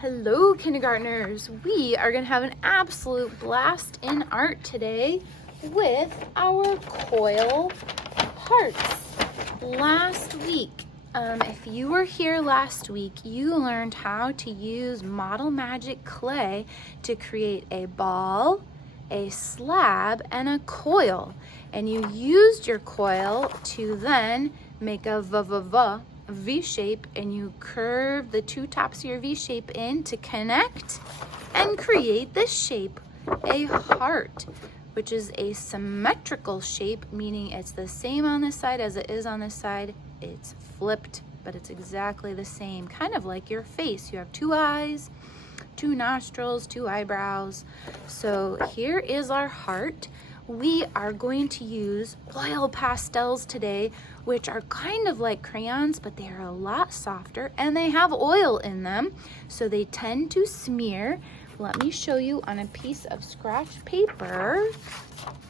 Hello, kindergartners. We are going to have an absolute blast in art today with our coil hearts. Last week, if you were here last week, you learned how to use Model Magic clay to create a ball, a slab, and a coil. And you used your coil to then make a V shape, and you curve the two tops of your V shape in to connect and create this shape, a heart, which is a symmetrical shape, meaning it's the same on this side as it is on this side. It's flipped, but it's exactly the same, kind of like your face. You have two eyes, two nostrils, two eyebrows. So here is our heart. We are going to use oil pastels today, which are kind of like crayons, but they are a lot softer and they have oil in them, so they tend to smear. Let me show you on a piece of scratch paper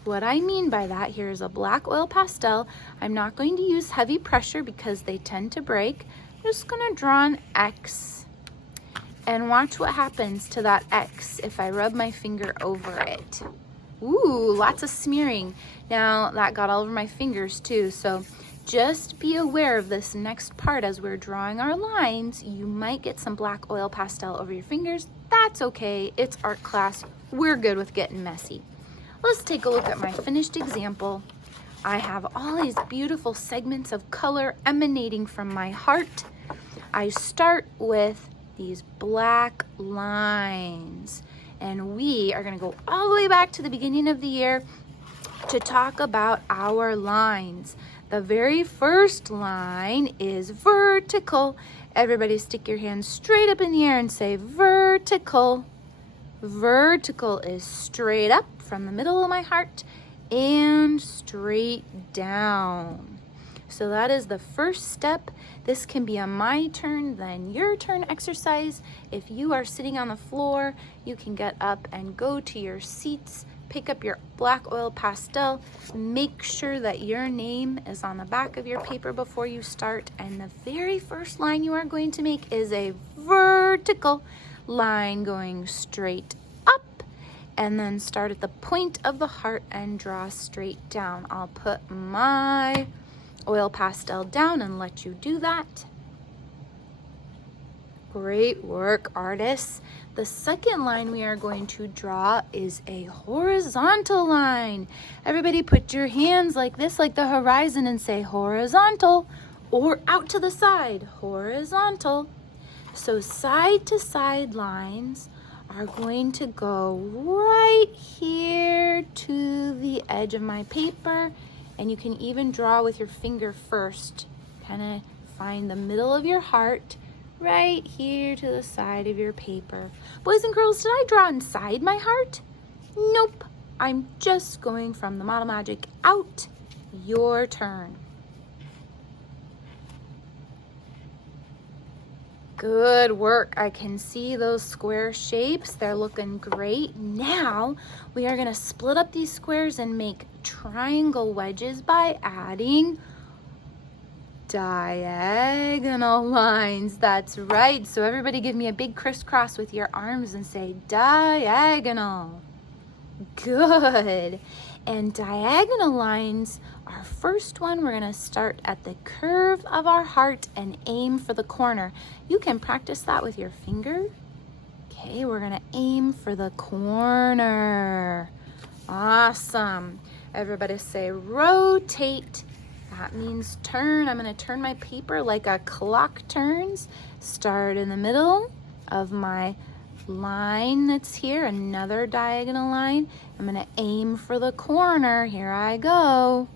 what I mean by that. Here's a black oil pastel. I'm not going to use heavy pressure because they tend to break. I'm just gonna draw an X and watch what happens to that X if I rub my finger over it. Ooh, lots of smearing. Now that got all over my fingers too, so just be aware of this next part as we're drawing our lines. You might get some black oil pastel over your fingers. That's okay, it's art class. We're good with getting messy. Let's take a look at my finished example. I have all these beautiful segments of color emanating from my heart. I start with these black lines. And we are going to go all the way back to the beginning of the year to talk about our lines. The very first line is vertical. Everybody stick your hands straight up in the air and say vertical. Vertical is straight up from the middle of my heart and straight down. So that is the first step. This can be a my turn, then your turn exercise. If you are sitting on the floor, you can get up and go to your seats, pick up your black oil pastel, make sure that your name is on the back of your paper before you start. And the very first line you are going to make is a vertical line going straight up, and then start at the point of the heart and draw straight down. I'll put my oil pastel down and let you do that. Great work, artists. The second line we are going to draw is a horizontal line. Everybody put your hands like this, like the horizon, and say horizontal, or out to the side, horizontal. So side to side lines are going to go right here to the edge of my paper. And you can even draw with your finger first. Kind of find the middle of your heart right here to the side of your paper. Boys and girls, did I draw inside my heart? Nope. I'm just going from the Model Magic out. Your turn. Good work. I can see those square shapes. They're looking great. Now we are going to split up these squares and make triangle wedges by adding diagonal lines. That's right. So everybody give me a big crisscross with your arms and say diagonal. Good. And diagonal lines, our first one, we're going to start at the curve of our heart and aim for the corner. You can practice that with your finger. Okay, we're going to aim for the corner. Awesome. Everybody say rotate. That means turn. I'm going to turn my paper like a clock turns. Start in the middle of my line that's here, another diagonal line. I'm going to aim for the corner. Here I go.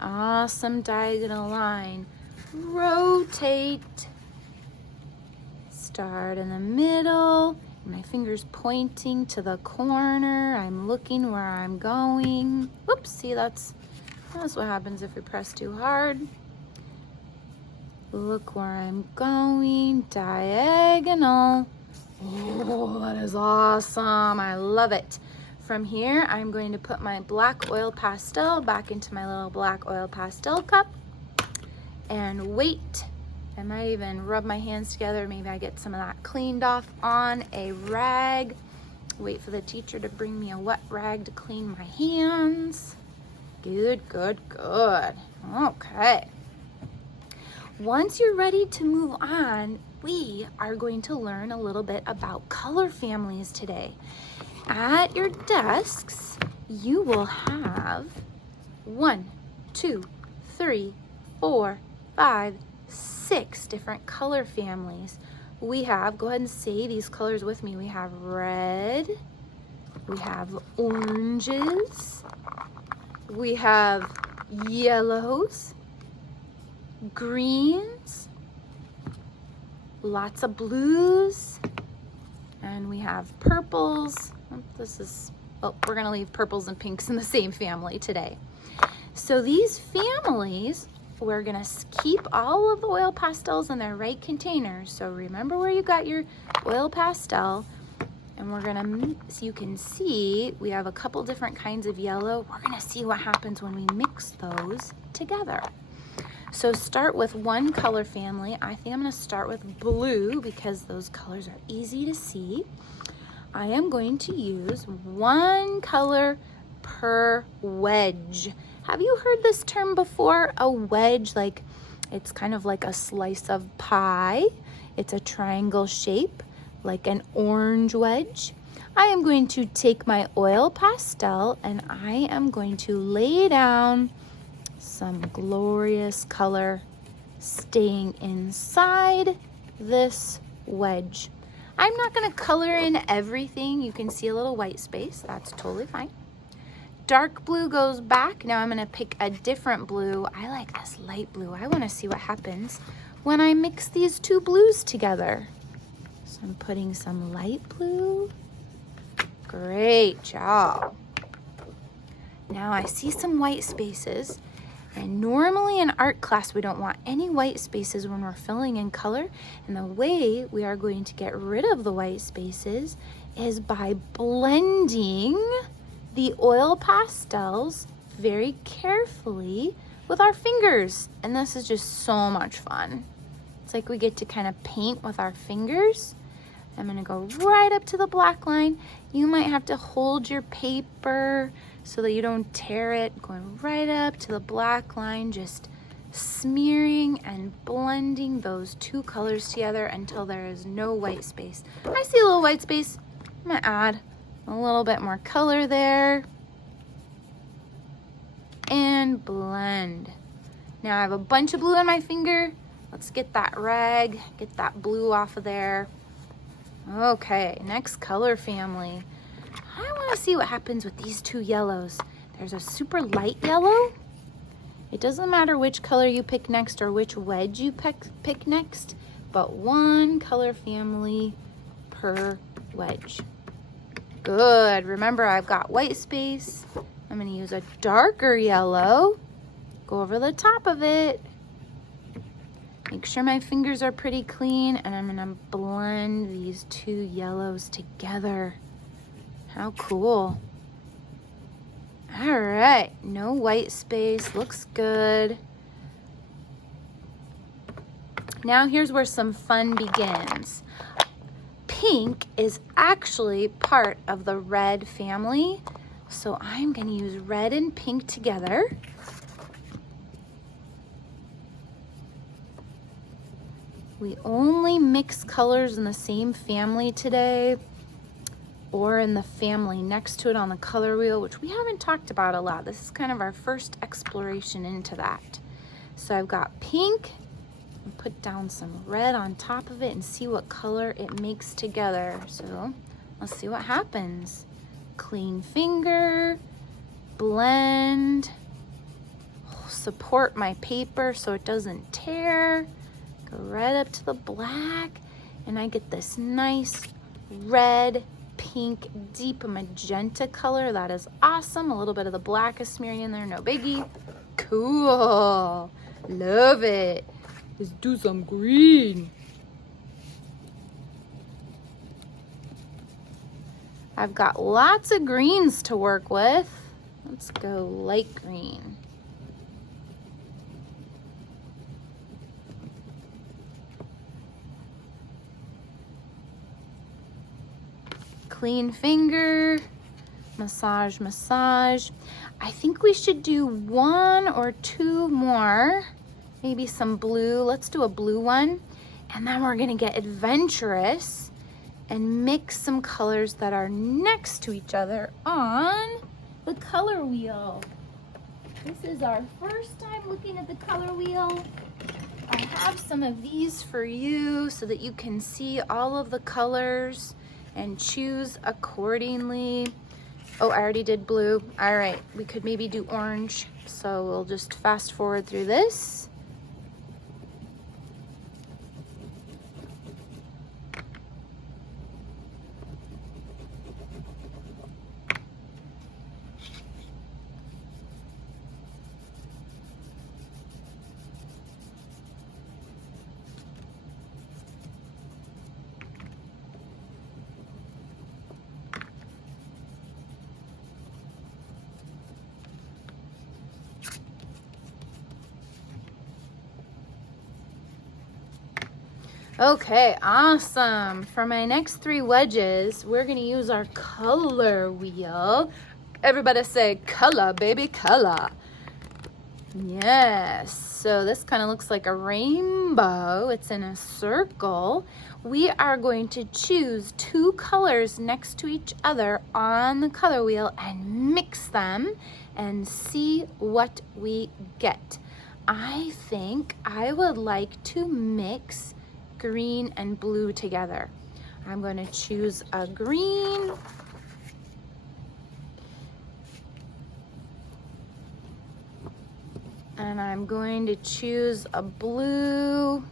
Awesome diagonal line. Rotate. Start in the middle. My finger's pointing to the corner. I'm looking where I'm going. Oops, see, that's what happens if we press too hard. Look where I'm going. Diagonal. Oh, that is awesome. I love it. From here, I'm going to put my black oil pastel back into my little black oil pastel cup and wait I might even rub my hands together. Maybe I get some of that cleaned off on a rag. Wait for the teacher to bring me a wet rag to clean my hands. Good, good, good. Okay. Once you're ready to move on, we are going to learn a little bit about color families today. At your desks, you will have 1, 2, 3, 4, 5, 6 different color families. We have, go ahead and say these colors with me. We have red, we have oranges, we have yellows, greens, lots of blues, and we have purples. We're gonna leave purples and pinks in the same family today. So these families, we're gonna keep all of the oil pastels in their right containers. So remember where you got your oil pastel, and we're gonna, so you can see, we have a couple different kinds of yellow. We're gonna see what happens when we mix those together. So start with one color family. I think I'm gonna start with blue because those colors are easy to see. I am going to use one color per wedge. Have you heard this term before? A wedge, like it's kind of like a slice of pie. It's a triangle shape, like an orange wedge. I am going to take my oil pastel and I am going to lay down some glorious color staying inside this wedge. I'm not going to color in everything. You can see a little white space. That's totally fine. Dark blue goes back. Now I'm going to pick a different blue. I like this light blue. I want to see what happens when I mix these two blues together. So I'm putting some light blue. Great job. Now I see some white spaces. And normally in art class, we don't want any white spaces when we're filling in color. And the way we are going to get rid of the white spaces is by blending the oil pastels very carefully with our fingers. And this is just so much fun. It's like we get to kind of paint with our fingers. I'm gonna go right up to the black line. You might have to hold your paper so that you don't tear it. Going right up to the black line, just smearing and blending those two colors together until there is no white space. I see a little white space. I'm gonna add a little bit more color there and blend. Now I have a bunch of blue on my finger. Let's get that rag, get that blue off of there. Okay, next color family. I want to see what happens with these two yellows. There's a super light yellow. It doesn't matter which color you pick next or which wedge you pick next, but one color family per wedge. Good. Remember, I've got white space. I'm going to use a darker yellow. Go over the top of it. Make sure my fingers are pretty clean, and I'm gonna blend these two yellows together. How cool. All right, no white space, looks good. Now here's where some fun begins. Pink is actually part of the red family, so I'm gonna use red and pink together. We only mix colors in the same family today or in the family next to it on the color wheel, which we haven't talked about a lot. This is kind of our first exploration into that. So I've got pink, and put down some red on top of it and see what color it makes together. So let's see what happens. Clean finger, blend, support my paper so it doesn't tear. Go right up to the black, and I get this nice red, pink, deep magenta color. That is awesome. A little bit of the black is smearing in there, no biggie. Cool. Love it. Let's do some green. I've got lots of greens to work with. Let's go light green. clean finger, massage, massage. I think we should do 1 or 2 more, maybe some blue. Let's do a blue one. And then we're gonna get adventurous and mix some colors that are next to each other on the color wheel. This is our first time looking at the color wheel. I have some of these for you so that you can see all of the colors and choose accordingly. Oh, I already did blue. All right, we could maybe do orange. So we'll just fast forward through this. Okay, awesome. For my next 3 wedges, we're gonna use our color wheel. Everybody say color, baby, color. Yes, so this kind of looks like a rainbow. It's in a circle. We are going to choose 2 colors next to each other on the color wheel and mix them and see what we get. I think I would like to mix green and blue together. I'm going to choose a green. And I'm going to choose a blue.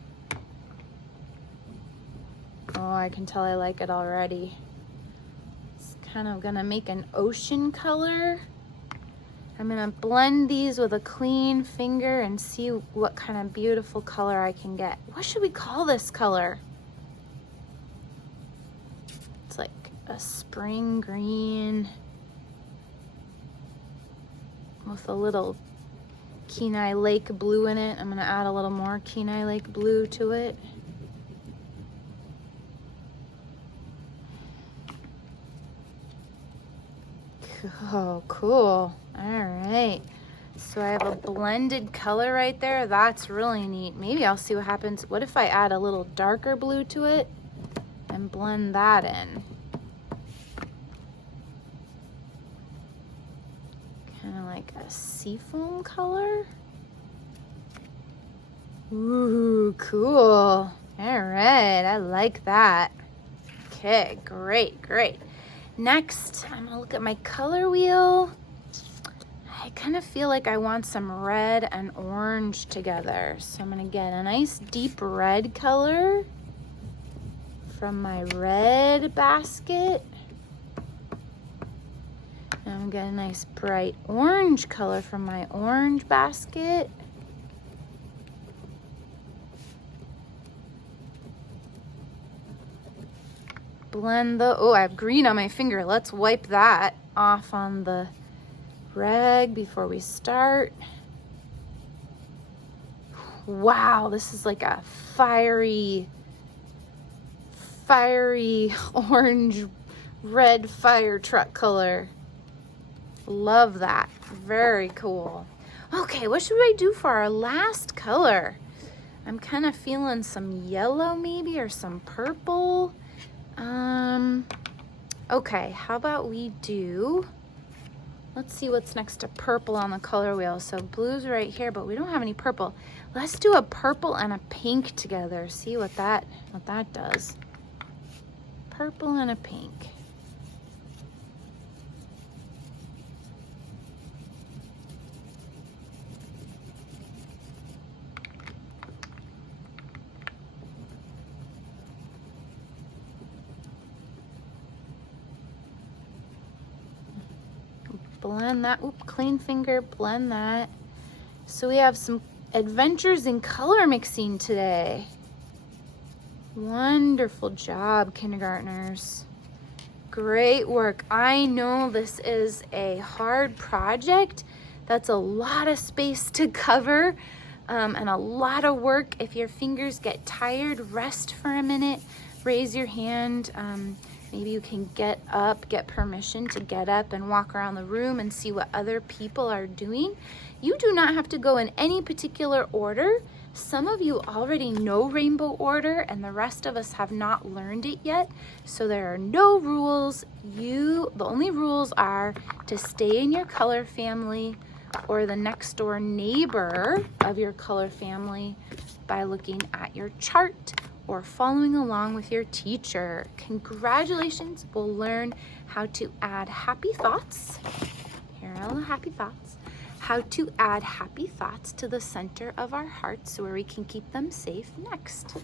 Oh, I can tell I like it already. It's kind of gonna make an ocean color. I'm gonna blend these with a clean finger and see what kind of beautiful color I can get. What should we call this color? It's like a spring green with a little Kenai Lake blue in it. I'm gonna add a little more Kenai Lake blue to it. Oh, cool. All right. So I have a blended color right there. That's really neat. Maybe I'll see what happens. What if I add a little darker blue to it and blend that in? Kind of like a seafoam color. Ooh, cool. All right. I like that. Okay, great, great. Next, I'm gonna look at my color wheel. I kind of feel like I want some red and orange together. So I'm gonna get a nice deep red color from my red basket. And I'm gonna get a nice bright orange color from my orange basket. Blend the, oh, I have green on my finger. Let's wipe that off on the rag before we start. Wow, this is like a fiery orange red fire truck color. Love that. Very cool. Okay, what should I do for our last color? I'm kind of feeling some yellow maybe or some purple. Okay, how about we do, let's see what's next to purple on the color wheel. So blue's right here, but we don't have any purple. Let's do a purple and a pink together. See what that does. Purple and a pink. Blend that, oop, clean finger, blend that. So we have some adventures in color mixing today. Wonderful job, kindergartners. Great work. I know this is a hard project. That's a lot of space to cover and a lot of work. If your fingers get tired, rest for a minute, raise your hand. Maybe you can get up, get permission to get up and walk around the room and see what other people are doing. You do not have to go in any particular order. Some of you already know rainbow order and the rest of us have not learned it yet. So there are no rules. The only rules are to stay in your color family or the next door neighbor of your color family by looking at your chart or following along with your teacher. Congratulations, we'll learn how to add happy thoughts. Here are all the happy thoughts. How to add happy thoughts to the center of our hearts where we can keep them safe next.